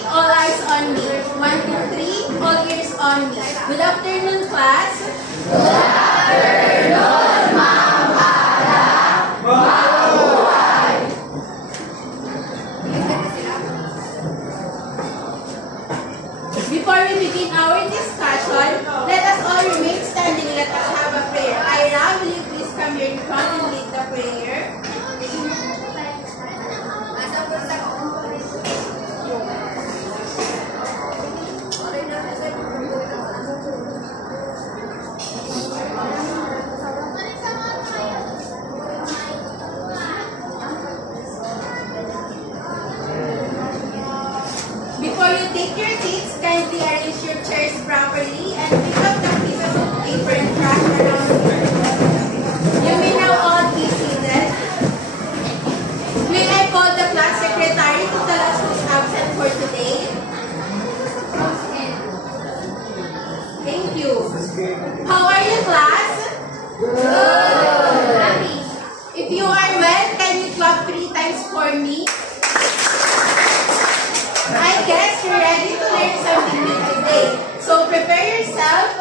3, all eyes on me. 1, 2, 3, all ears on me. Good afternoon, class. Good afternoon, Ma'am Ara. Mabuhay. Before we begin our discussion, let us all remain standing. Let us have a prayer. Ira, will you please come here in front and lead the prayer? Before you take your seats, kindly arrange your chairs properly and pick up the pieces of paper and trash around you. You may now all be seated. May I call the class secretary to tell us who's absent for today? Thank you. How are you, class? Good. Happy. If you are well, can you clap 3 times for me? I guess you're ready to learn something new today. So prepare yourself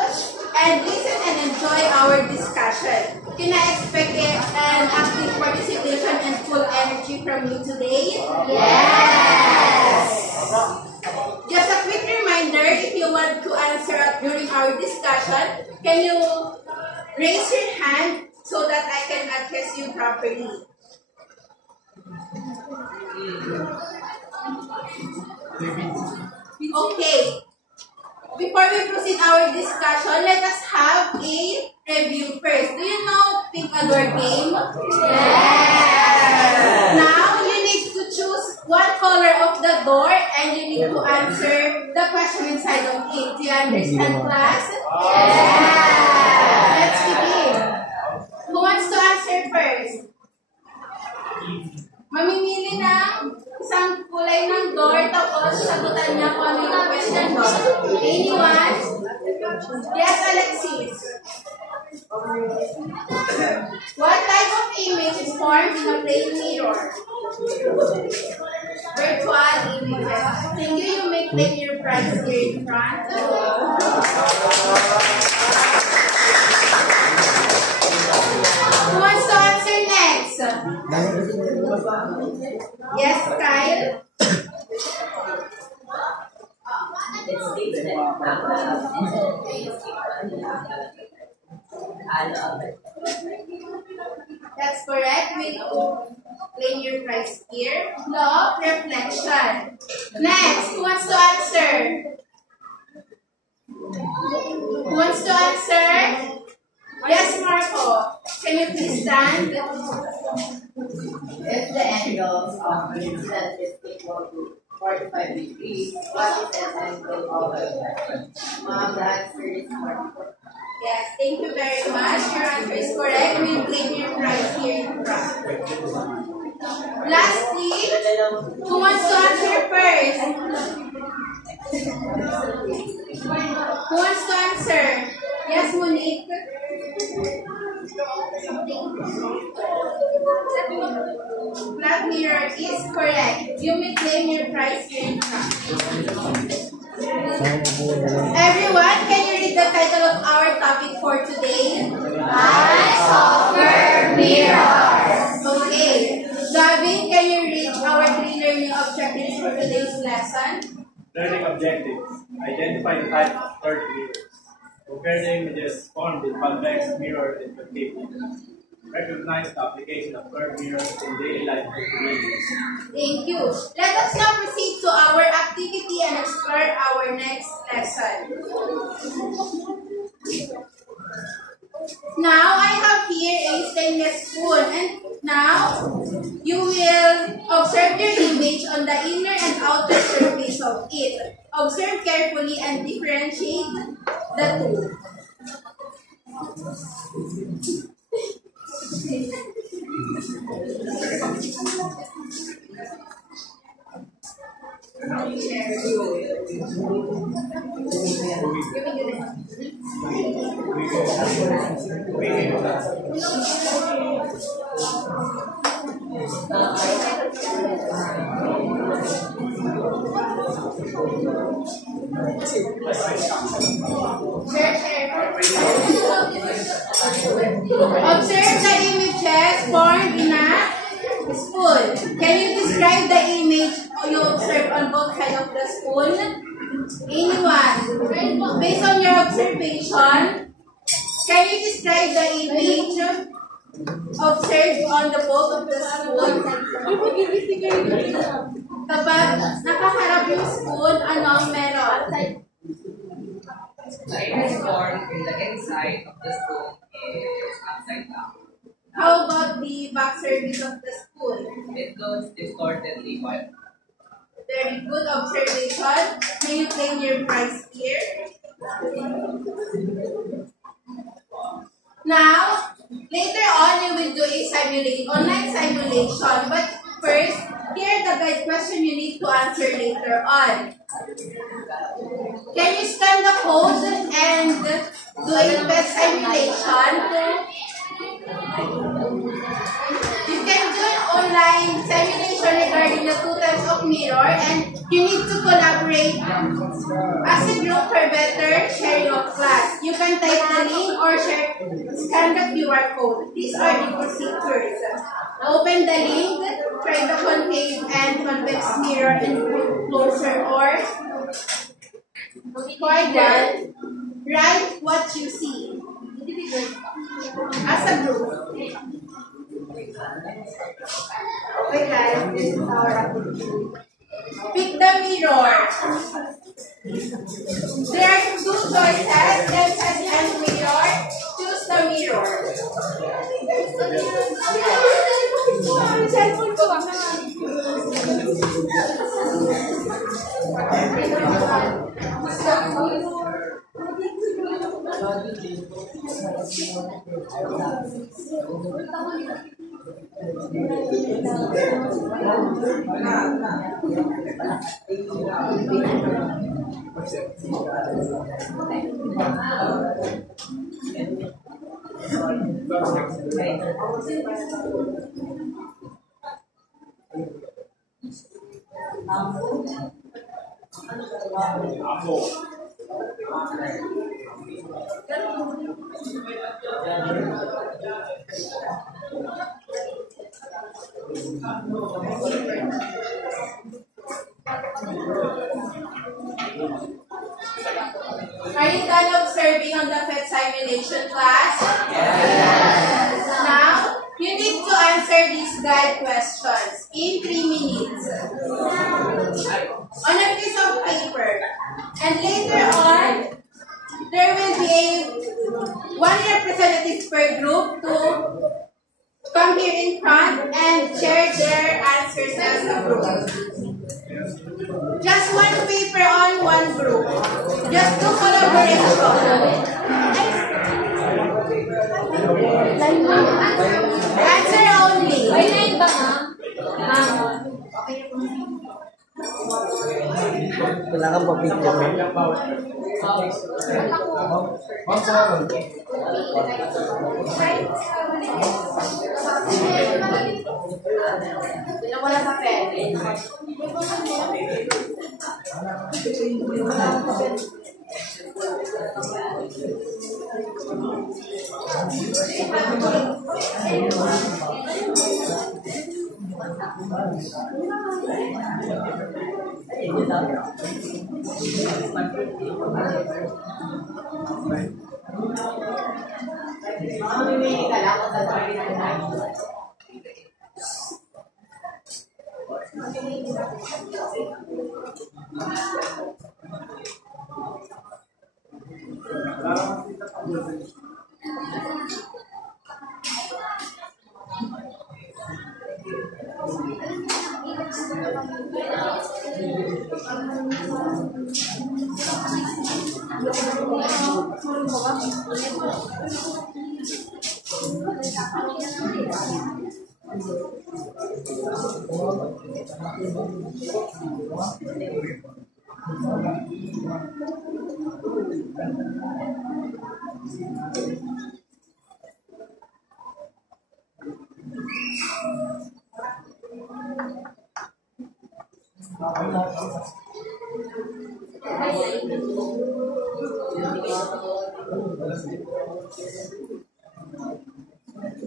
and listen and enjoy our discussion. Can I expect an active participation and full energy from you today? Yes! Just a quick reminder, if you want to answer during our discussion, can you raise your hand so that I can address you properly? Okay. Before we proceed our discussion, let us have a review first. Do you know Pick a Door game? Yes! Now, you need to choose one color of the door and you need to answer the question inside of it. Do you understand, class? Yes! Let's begin. Who wants to answer first? Mamimili ng isang kulay ng door, tapos sagutan niya kung ano yung question doon. Anyone? Yes, Alexis. What type of image is formed in a plane mirror? Virtual images. Thank you. You may claim your prize here in front. Who wants to answer next? Yes, Kyle? That's correct. Will you claim your prize here? Law of reflection. Next, who wants to answer? Who wants to answer? Yes, Marco. Can you please stand? If the angles of an incident is equal to 45 degrees, what is the angle of reflection? The answer is 44. Yes, thank you very much. Your answer is correct. We'll claim your prize here in front. Lastly, who wants to answer first? Who wants to answer? Yes, Monique. Flat mirror is correct. You may claim your prize here in front. Everyone, can you read the title of our topic for today? Eyes of mirrors. Okay. Gavin, can you read our 3 learning objectives for today's lesson? Learning objectives. Identify the type of curved mirrors. Compare the images formed in convex mirror and concave mirrors. Recognize the application of curved mirrors in daily life situations. Thank you. Let us now proceed to our activity and explore our next lesson. Now, I have here a stainless spoon, and now you will observe your image on the inner and outer surface of it. Observe carefully and differentiate the two. Observe the images formed in a spoon. Can you describe the image you observe on both sides of the spoon? Anyone? Based on your observation, can you describe the image observed on the both of the spoon? Kapag nakaharap yung spoon, ano ang meron? The image formed in the inside of the spoon is upside down. How about the back surface of the spoon? It looks distortedly white. Very good observation. May you claim your prize here? Now, later on, you will do a online simulation. But first, here the guide question you need to answer later on. Can you scan the code and do a best simulation? You can do an online simulation regarding the two types of mirror, and you need to collaborate as a group for better sharing of class. You can type the link or scan the QR code. These are the procedures. Open the link, try the concave and convex mirror and closer, or then write what you see as a group. Okay guys, this is our activity. Pick the mirror. There are two choices, lens and mirror. Choose the mirror. Are you done observing on the PET simulation class? Yes. Now, you need to answer these guide questions in 3 minutes on a piece of paper. And later on, there will be one representative per group to come here in front and share their answers as a group. Just one paper on one group. Just do collaboration. Answer only. Kailangan pa picture mo. Wala sa pen.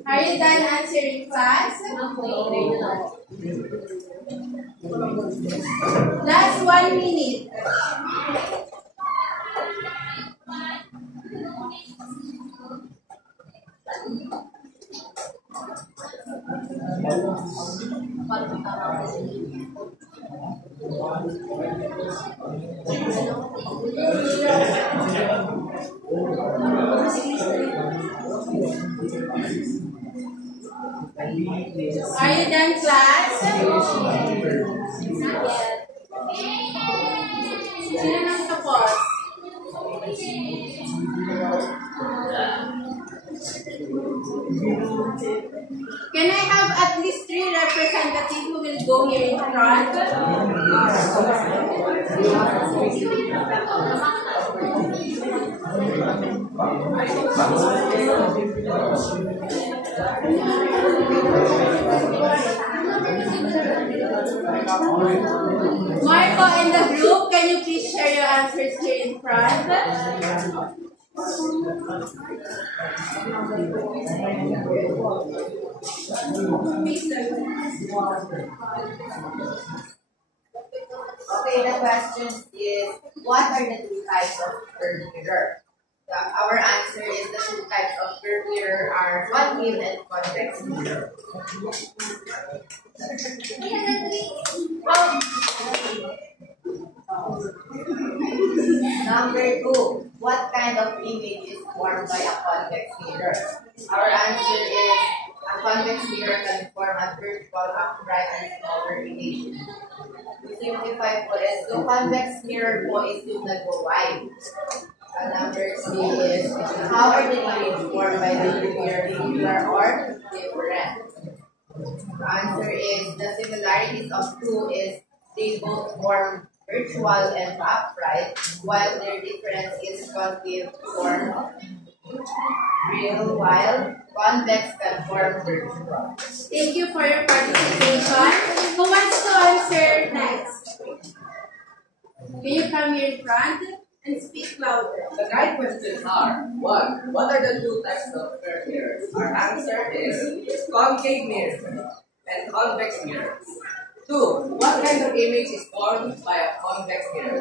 Are you done answering, class? Last 1 minute. Are you done, class? Not yet. Sino nang tapos? Can I have at least 3 representatives who will go here in front? Marco and the group, can you please share your answers here in front? Okay, the question is, what are the 2 types of curved mirror? Our answer is the 2 types of curved mirror are concave and convex mirror. Number 2, what kind of image is formed by a convex mirror? Our answer is a convex mirror can form a vertical, upright, and smaller image. To simplify po is, so convex mirror po is yung nag-wide. Number 3 is, how are the images formed by the mirror, similar or different? The answer is, the similarities of 2 is, they both form virtual and upright, while their difference is concave form real, while convex can form virtual. Thank you for your participation. Who wants to answer next? Can you come here in front and speak louder? The right questions are: 1. What are the 2 types of curved mirrors? Our answer is concave mirrors and convex mirrors. 2. What kind of image is formed by a convex mirror?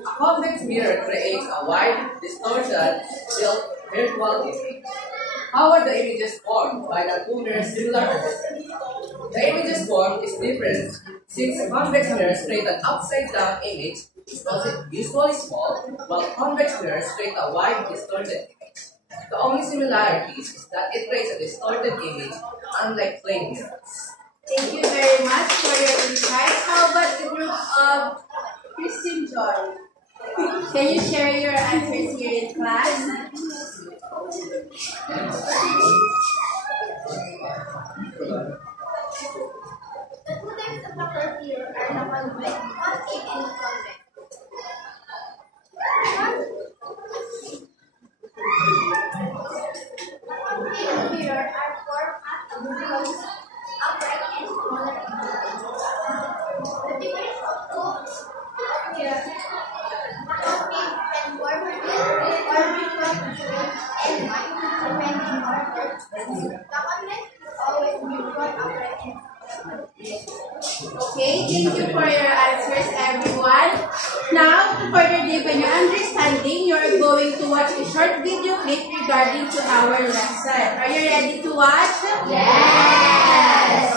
A convex mirror creates a wide, distorted, built virtual image. How are the images formed by the 2 mirrors similar or different? The images formed is different since convex mirrors create an upside-down image, usually small, while convex mirrors create a wide, distorted image. The only similarities is that it creates a distorted image, unlike plane mirrors. Thank you very much for your insights. How about the group of Christine Joy? Can you share your answers here in class? The 2 types of the curved mirror are the convex, concave, and convex. The concave mirror are formed as a vertical, upright, and smaller image. The difference of 2 mirrors, the concave can form or virtual and wide, depending on their purpose. The convex is always virtual, upright, and Okay, thank you for your answers, everyone. Now, to further deepen your understanding, you are going to watch a short video clip regarding to our lesson. Are you ready to watch? Yes!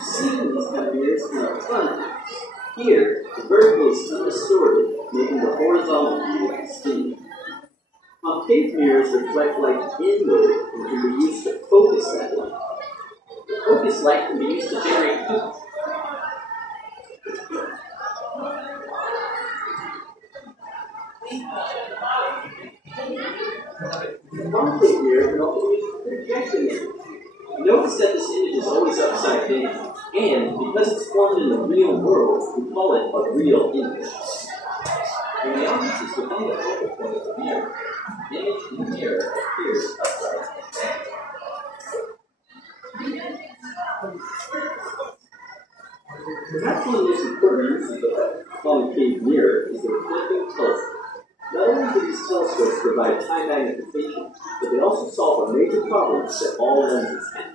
Seeing these ideas are fun. Here, the vertical is undistorted, making the horizontal view distinct. Concave mirrors reflect light inward and can be used to focus that light. The focus light can be used to generate heat. Concave mirror can also be used for projection image. Notice that this image is always upside down, and because it's formed in the real world, we call it a real image. When the object is within the focal point of the mirror, the image in the mirror appears upside down. Perhaps one of the most important uses of a concave mirror is the reflecting telescope. Not only do these telescopes provide high magnification, but they also solve a major problem that all lenses have.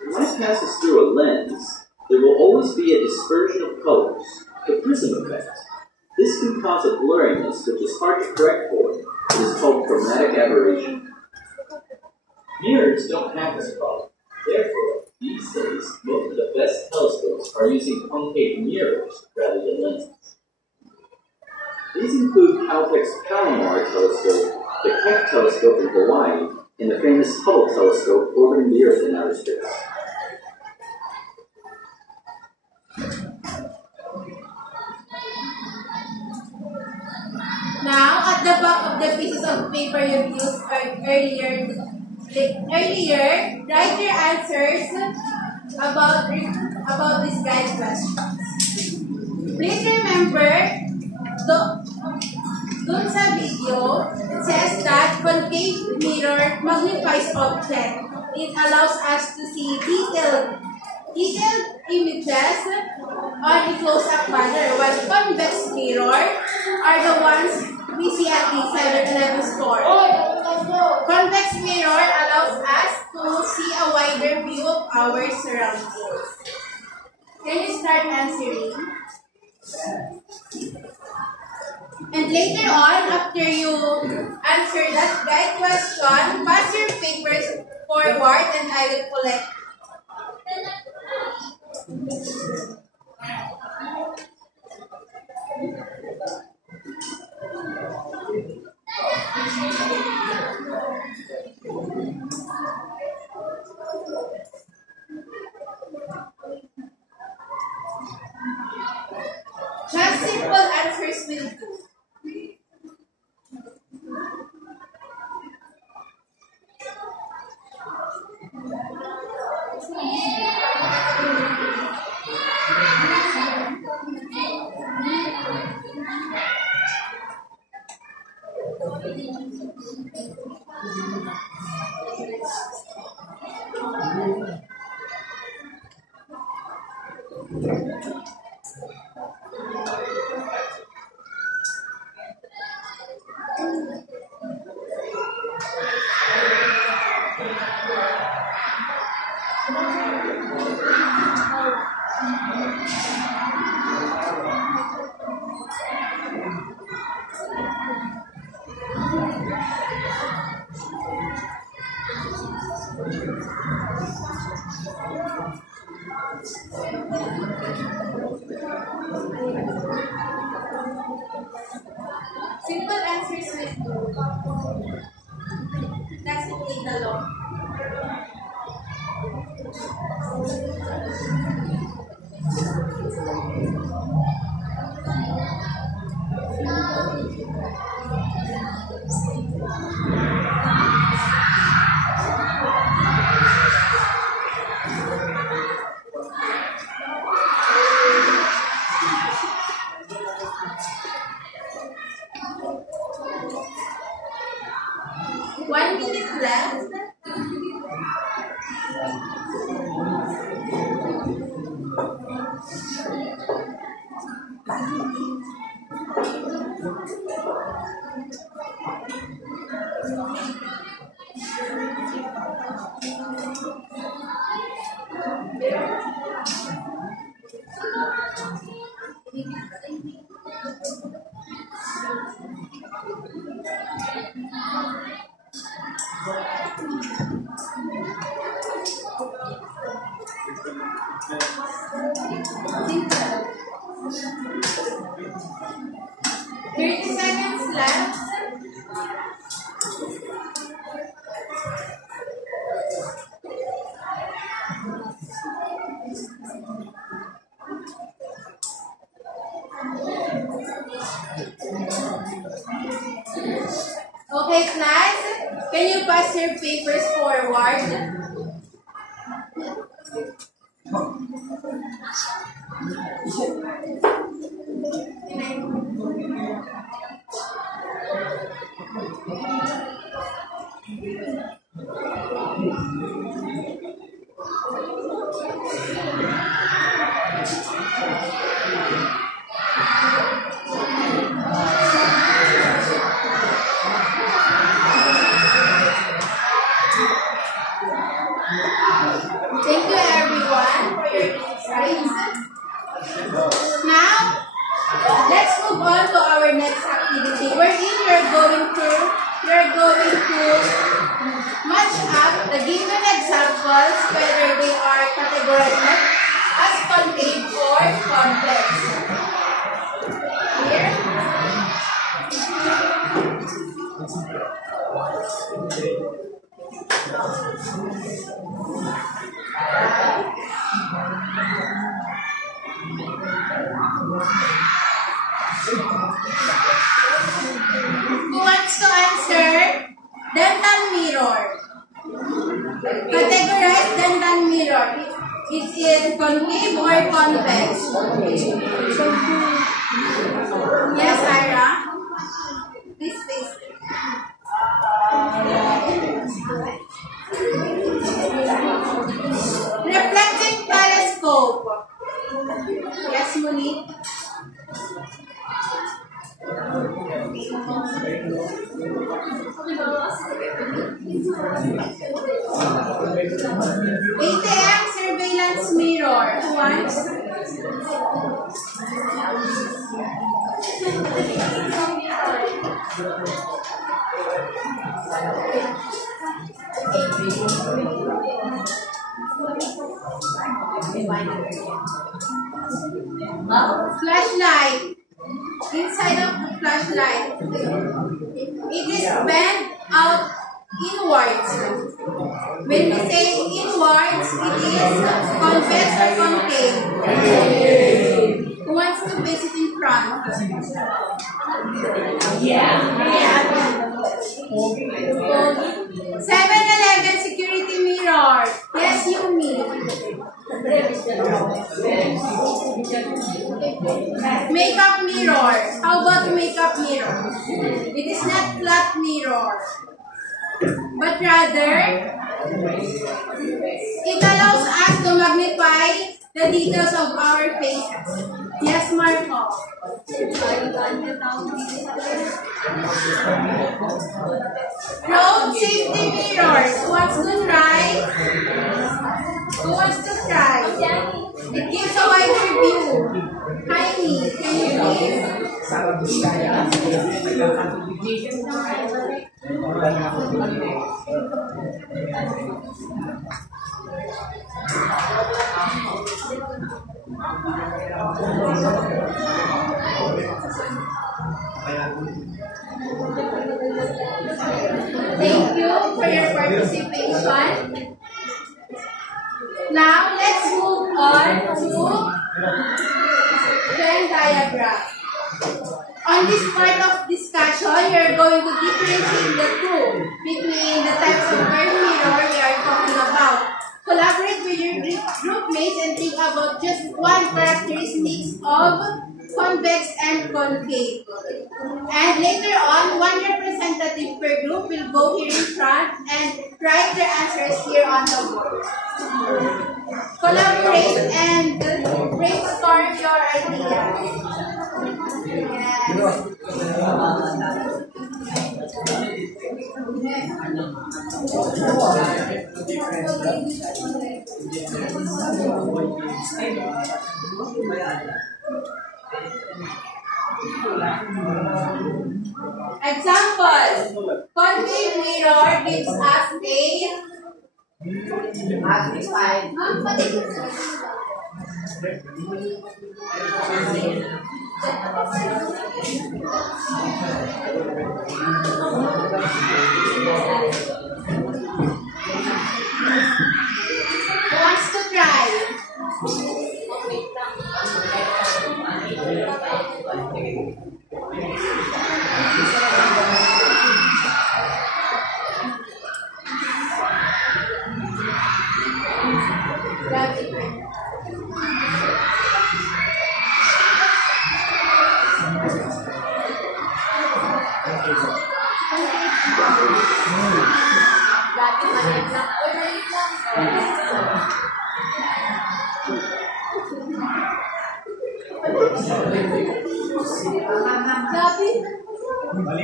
When light passes through a lens, there will always be a dispersion of colors, the prism effect. This can cause a blurriness which is hard to correct for. It is called chromatic aberration. Mirrors don't have this problem. Therefore, these days, most of the best telescopes are using concave mirrors rather than lenses. These include Caltech's Palomar telescope, the Keck telescope in Hawaii, and the famous Hubble telescope orbiting the Earth in outer space. Now, at the back of the pieces of paper you've used earlier, write your answers about these guide questions. Please remember, dun sa video, it says that concave mirror magnifies object. It allows us to see detailed images on a close-up manner, while convex mirror are the ones we see at the 7-Eleven store. Convex mirror allows us to see a wider view of our surroundings. Can you start answering? And later on, after you answer that guide question, pass your papers forward and I will collect. Just simple answers will do. Simple answers will do. That's only the law. One minute left. Simple. 30 seconds left. pass your papers forward. Thank you everyone for your insights. Now, let's move on to our next activity wherein we're going to match up the given examples whether they are categorized as concave or complex. Here. Who wants to answer? Dental mirror. Categorize dental mirror. Is it concave or convex? Yes, Ira? Please face it. Reflecting telescope. Yes, Monique? ATM surveillance mirror. Who wants? Flashlight. Inside of the flashlight, it is bent out inwards. When we say inwards, it is convex or concave. Who wants to visit in front? Yeah. 7-Eleven security mirror. Yes, Yumi. Makeup mirror. How about makeup mirror? It is not flat mirror, but rather it allows us to magnify the details of our faces. Yes, Marco. Road safety mirrors. Who wants to try? Who wants to try? It gives a wider view. Heidi, can you please? Thank you for your participation. Now, let's move on to Venn diagram. On this part of discussion, we are going to differentiate the two between the types of curved mirror we are talking about. Collaborate with your group mates and think about just one characteristics of convex and concave. And later on, one representative per group will go here in front and write their answers here on the board. Collaborate and brainstorm your ideas. Example, concave mirror gives us a magnified. Who wants to try?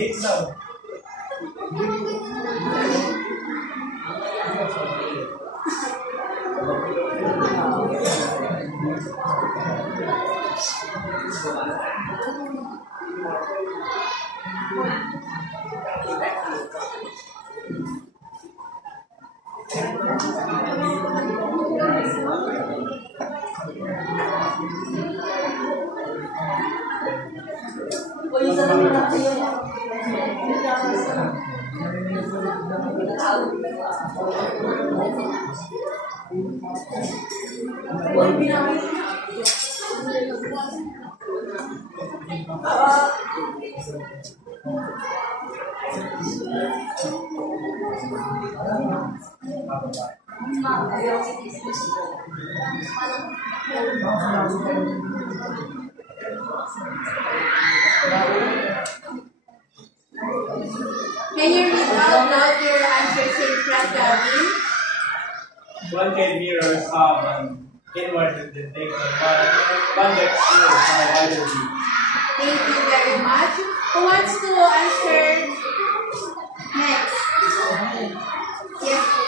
Wait lang. Can you read out loud your answers in front, Gavin? Concave mirrors have an inward representation while convex mirrors have a wider view. Thank you very much. Who wants to answer next? Yes,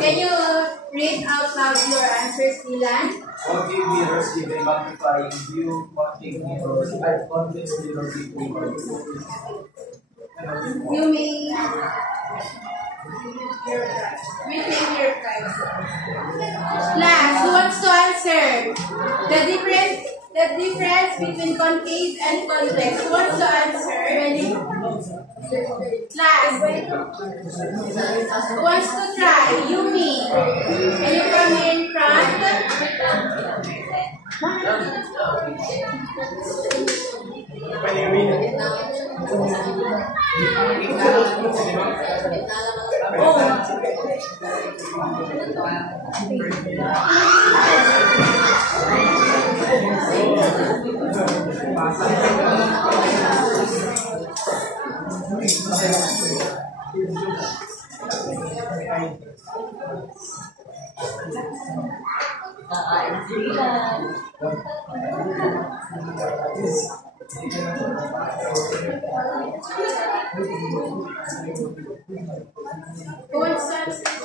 Can you read out loud your answers, Dylan? Concave mirrors give a magnifying view. Concave mirrors and convex mirrors give a You may reclaim your prize. Last, who wants to answer? The difference between concave and convex. Who wants to answer? Last, who wants to try? Yumi. Can you come here in front? When you read it, Who wants to answer?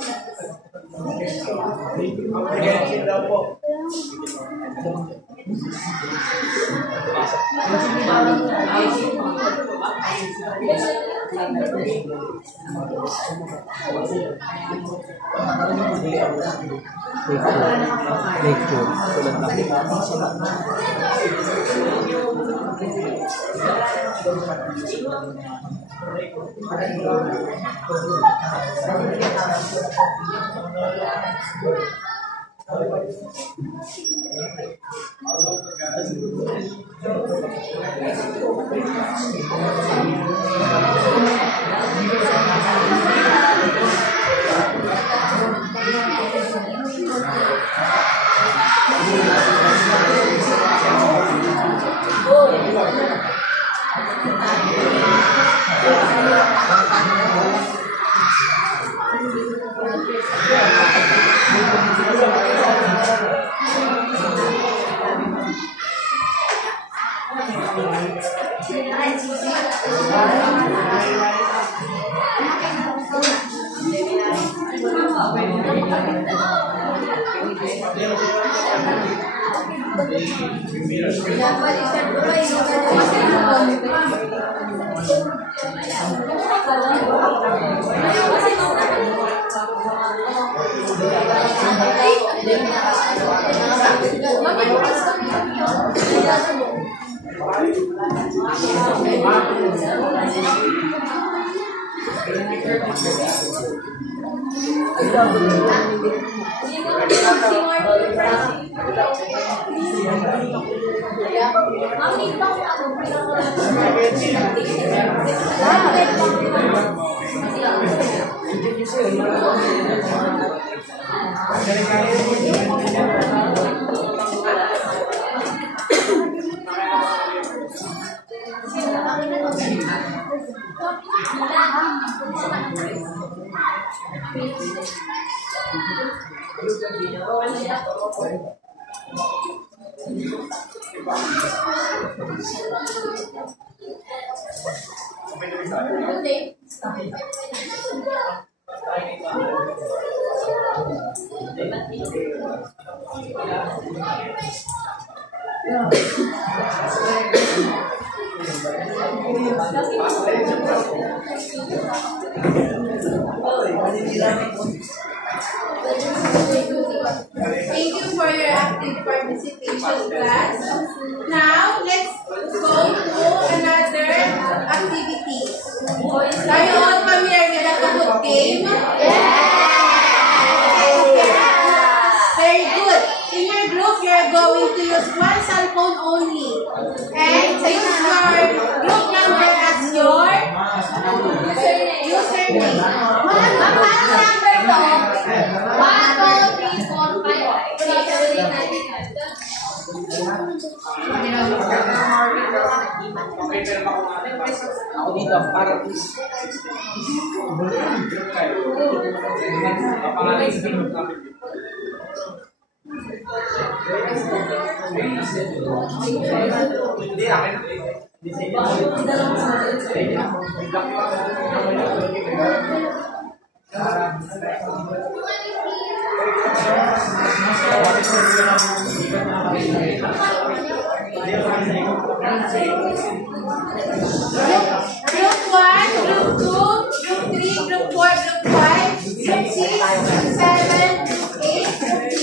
Thank you for your active participation, class. Now, let's go to another activity. Are you all familiar with the Kahoot game? Very good. In your group, you're going to use one cell phone only. And use your group number as your username. Ako dito, para please. Group 1, Group 2, Group 3, Group 4, Group 5, Group 6, 7, 8, Group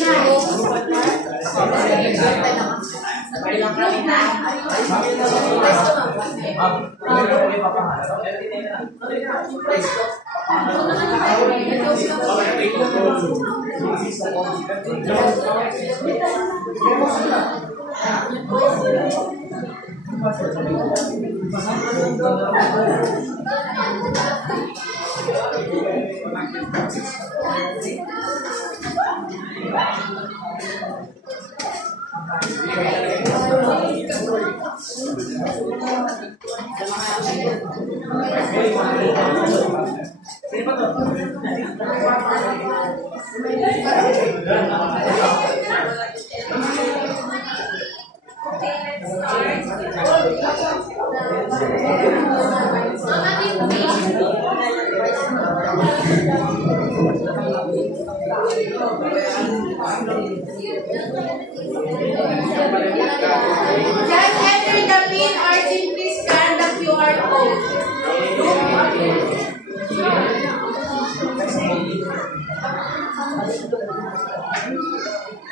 Just enter the PIN or simply scan the QR code.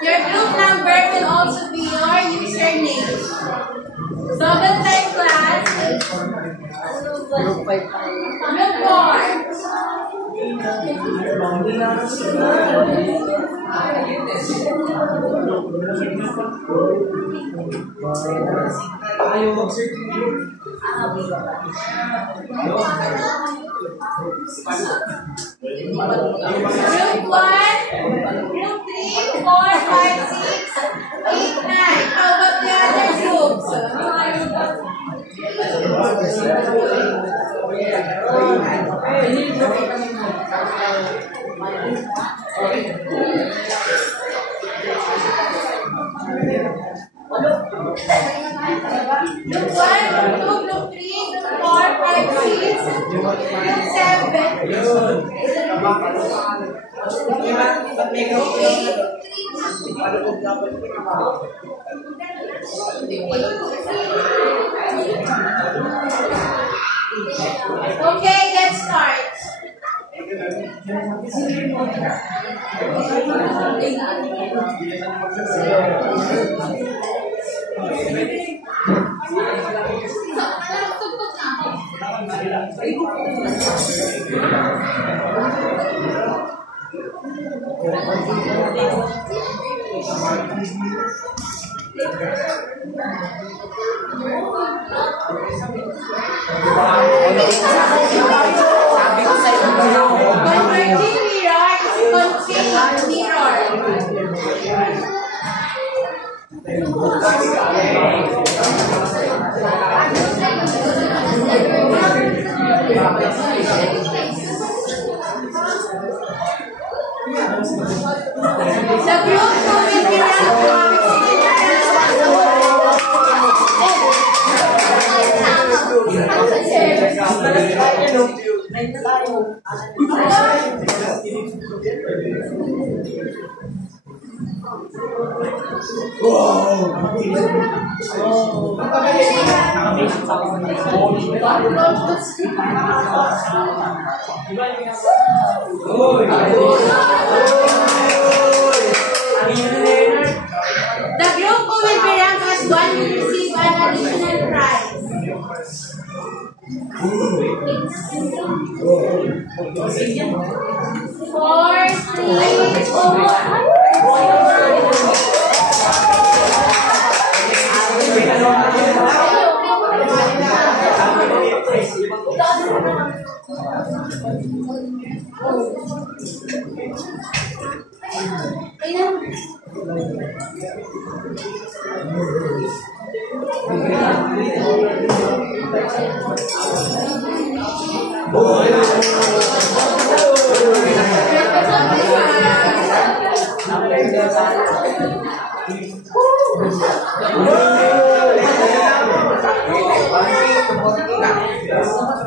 Your group number will also be your username. Double time class. Group 4. Group 1, Group 3, 4, 5, 6, 8, 9. How about the other groups? Group 1, Group 2, Group 3, Group 4, 5, 6, Group 7. Okay, let's start. Converging mirror is concave mirror. The group will be The group who will be ranked as one will receive an additional prize. Four,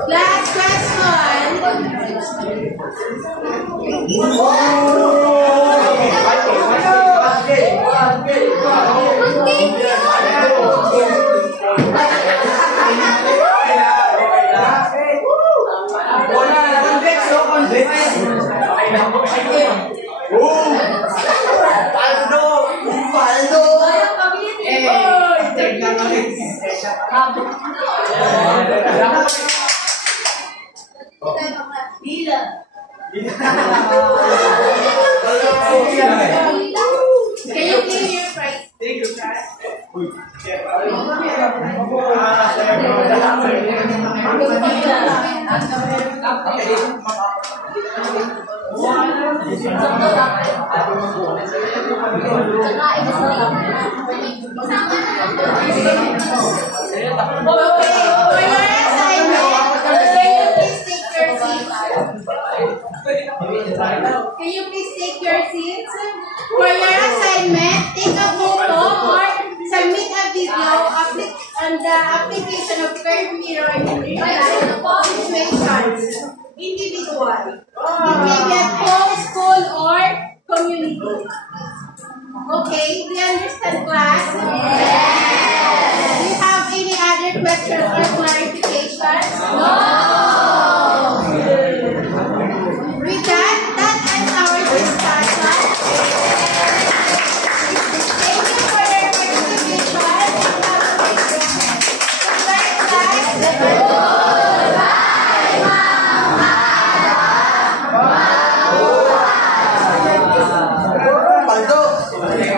last Can you claim your prize? Can you please take your seats? For your assignment, take a photo or submit a video on the application of curved mirror in real life situations. Individual. It may be at home, school, or community. Okay, do you understand, class? Yes.